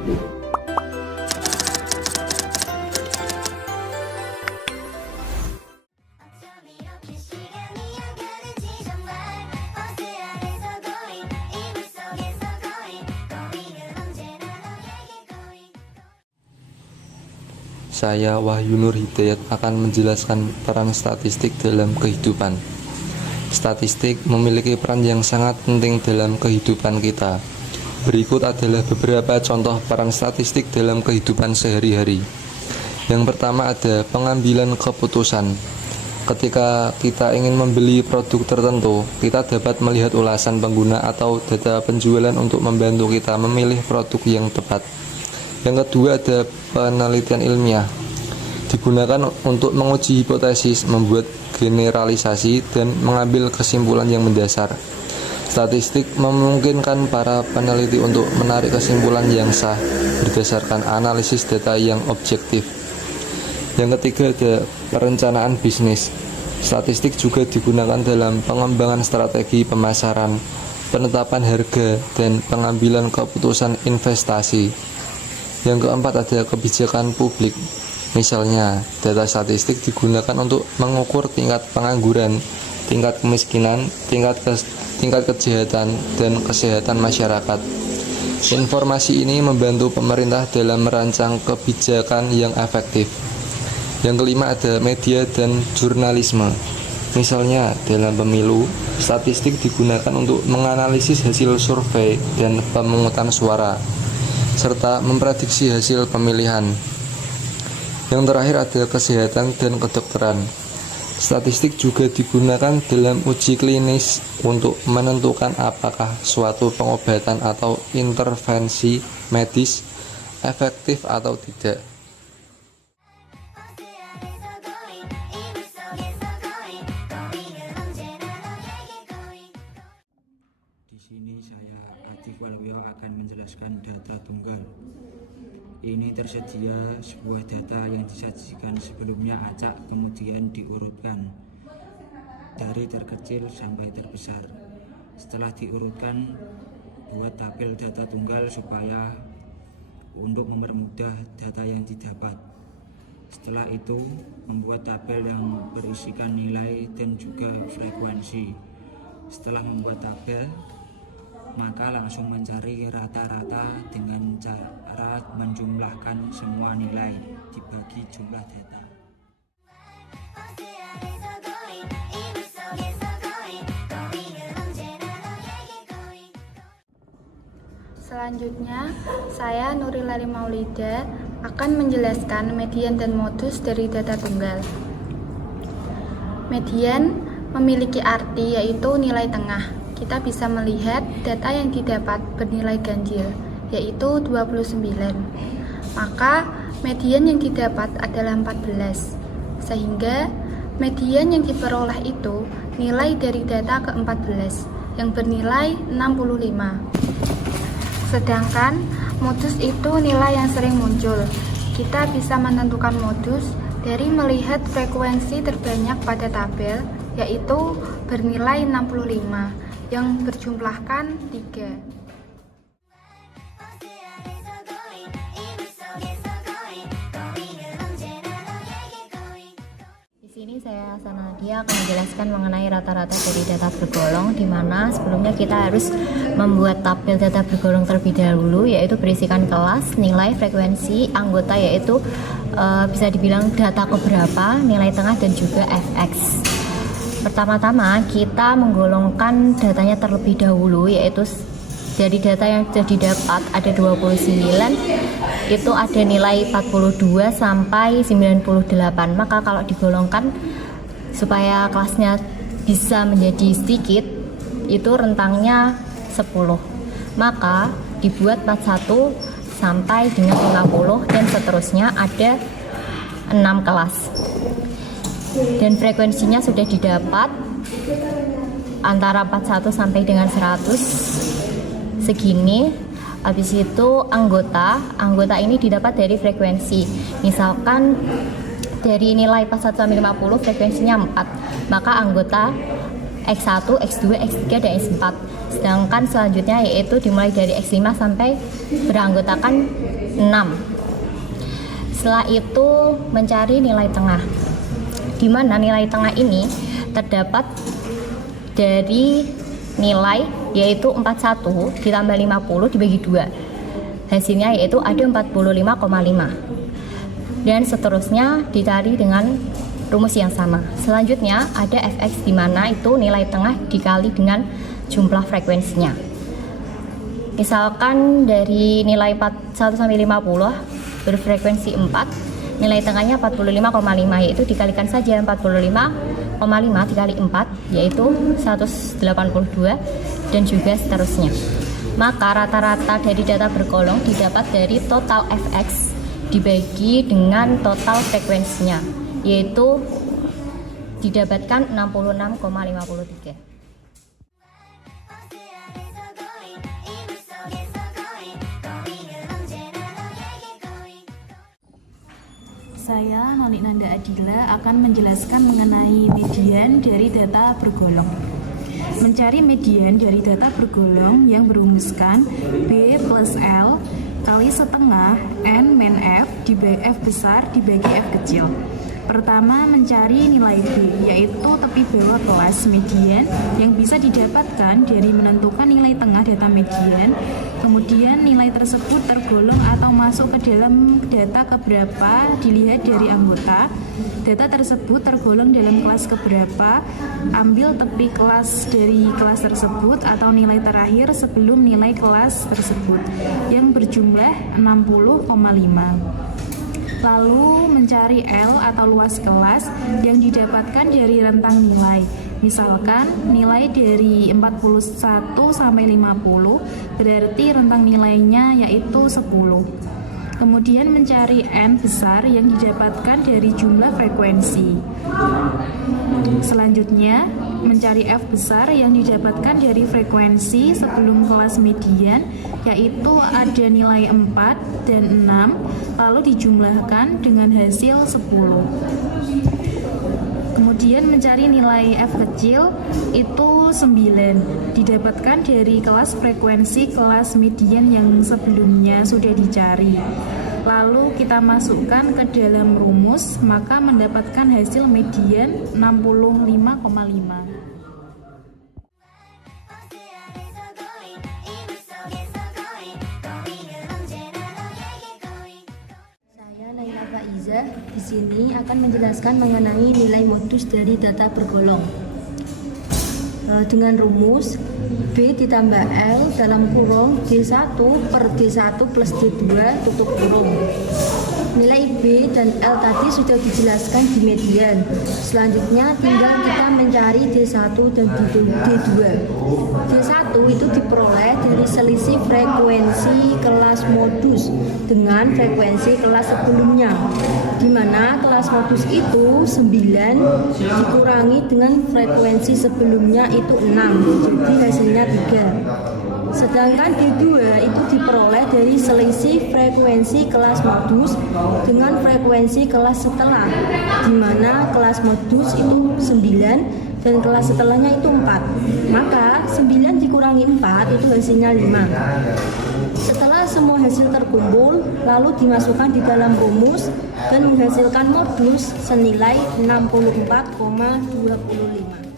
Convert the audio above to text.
Saya Wahyu Nur Hidayat akan menjelaskan peran statistik dalam kehidupan. Statistik memiliki peran yang sangat penting dalam kehidupan kita. Berikut adalah beberapa contoh peran statistik dalam kehidupan sehari-hari. Yang pertama ada pengambilan keputusan. Ketika kita ingin membeli produk tertentu, kita dapat melihat ulasan pengguna atau data penjualan untuk membantu kita memilih produk yang tepat. Yang kedua ada penelitian ilmiah. Digunakan untuk menguji hipotesis, membuat generalisasi, dan mengambil kesimpulan yang mendasar. Statistik memungkinkan para peneliti untuk menarik kesimpulan yang sah berdasarkan analisis data yang objektif. Yang ketiga ada perencanaan bisnis. Statistik juga digunakan dalam pengembangan strategi pemasaran, penetapan harga, dan pengambilan keputusan investasi. Yang keempat ada kebijakan publik. Misalnya, data statistik digunakan untuk mengukur tingkat pengangguran, tingkat kemiskinan, tingkat kejahatan, dan kesehatan masyarakat. Informasi ini membantu pemerintah dalam merancang kebijakan yang efektif. Yang kelima ada media dan jurnalisme. Misalnya, dalam pemilu, statistik digunakan untuk menganalisis hasil survei dan pemungutan suara, serta memprediksi hasil pemilihan. Yang terakhir ada kesehatan dan kedokteran. Statistik juga digunakan dalam uji klinis untuk menentukan apakah suatu pengobatan atau intervensi medis efektif atau tidak. Di sini saya Atif Waluyo akan menjelaskan data tunggal. Ini tersedia sebuah data yang disajikan sebelumnya acak, kemudian diurutkan dari terkecil sampai terbesar. Setelah diurutkan, buat tabel data tunggal supaya untuk mempermudah data yang didapat. Setelah itu, membuat tabel yang berisikan nilai dan juga frekuensi. Setelah membuat tabel, maka langsung mencari rata-rata dengan cara menjumlahkan semua nilai dibagi jumlah data. Selanjutnya, saya Nurilari Maulida akan menjelaskan median dan modus dari data tunggal. Median memiliki arti yaitu nilai tengah. Kita bisa melihat data yang didapat bernilai ganjil, yaitu 29. Maka median yang didapat adalah 14. Sehingga median yang diperoleh itu nilai dari data ke-14 yang bernilai 65. Sedangkan modus itu nilai yang sering muncul. Kita bisa menentukan modus dari melihat frekuensi terbanyak pada tabel, yaitu bernilai 65. Yang berjumlahkan 3. Di sini saya Sanadia akan menjelaskan mengenai rata-rata dari data bergolong, di mana sebelumnya kita harus membuat tabel data bergolong terlebih dahulu, yaitu berisikan kelas, nilai, frekuensi, anggota, yaitu bisa dibilang data keberapa, nilai tengah, dan juga fx. Pertama-tama kita menggolongkan datanya terlebih dahulu, yaitu dari data yang sudah didapat ada 29, itu ada nilai 42 sampai 98. Maka kalau digolongkan supaya kelasnya bisa menjadi sedikit, itu rentangnya 10. Maka dibuat 41 sampai dengan 50 dan seterusnya, ada 6 kelas. Dan frekuensinya sudah didapat antara 41 sampai dengan 100 segini. Habis itu anggota ini didapat dari frekuensi. Misalkan dari nilai 41 sampai 50 frekuensinya 4, maka anggota X1, X2, X3, dan X4. Sedangkan selanjutnya yaitu dimulai dari X5 sampai beranggotakan 6. Setelah itu mencari nilai tengah, di mana nilai tengah ini terdapat dari nilai yaitu 41 ditambah 50 dibagi 2. Hasilnya yaitu ada 45,5. Dan seterusnya dicari dengan rumus yang sama. Selanjutnya ada fx, di mana itu nilai tengah dikali dengan jumlah frekuensinya. Misalkan dari nilai 1 sampai 50 berfrekuensi 4, nilai tengahnya 45,5, yaitu dikalikan saja 45,5 dikali 4 yaitu 182 dan juga seterusnya. Maka rata-rata dari data bergolong didapat dari total fx dibagi dengan total frekuensinya, yaitu didapatkan 66,53. Saya Nonik Nanda Adila akan menjelaskan mengenai median dari data bergolong. Mencari median dari data bergolong yang merumuskan B plus L kali setengah N min F dibagi F besar dibagi F kecil. Pertama, mencari nilai B, yaitu tepi bawah kelas median yang bisa didapatkan dari menentukan nilai tengah data median. Kemudian nilai tersebut tergolong atau masuk ke dalam data keberapa dilihat dari anggota. Data tersebut tergolong dalam kelas keberapa, ambil tepi kelas dari kelas tersebut atau nilai terakhir sebelum nilai kelas tersebut yang berjumlah 60,5. Lalu mencari L atau luas kelas yang didapatkan dari rentang nilai. Misalkan nilai dari 41 sampai 50 berarti rentang nilainya yaitu 10. Kemudian mencari N besar yang didapatkan dari jumlah frekuensi. Selanjutnya mencari F besar yang didapatkan dari frekuensi sebelum kelas median, yaitu ada nilai 4 dan 6 lalu dijumlahkan dengan hasil 10. Kemudian mencari nilai F kecil itu 9, didapatkan dari kelas frekuensi kelas median yang sebelumnya sudah dicari. Lalu kita masukkan ke dalam rumus, maka mendapatkan hasil median 65,5. Faiza di sini akan menjelaskan mengenai nilai modus dari data bergolong. Dengan rumus B ditambah L dalam kurung D1 per D1 plus D2 tutup kurung. Nilai B dan L tadi sudah dijelaskan di median. Selanjutnya tinggal kita mencari D1 dan D2. D1 itu diperoleh dari selisih frekuensi kelas modus dengan frekuensi kelas sebelumnya, di mana kelas modus itu 9 dikurangi dengan frekuensi sebelumnya itu 6, jadi hasilnya 3. Sedangkan D2 itu diperoleh dari selisih frekuensi kelas modus dengan frekuensi kelas setelah, di mana kelas modus itu 9 dan kelas setelahnya itu 4. Maka 9 dikurangi 4 itu hasilnya 5. Setelah semua hasil terkumpul, lalu dimasukkan di dalam rumus dan menghasilkan modus senilai 64,25.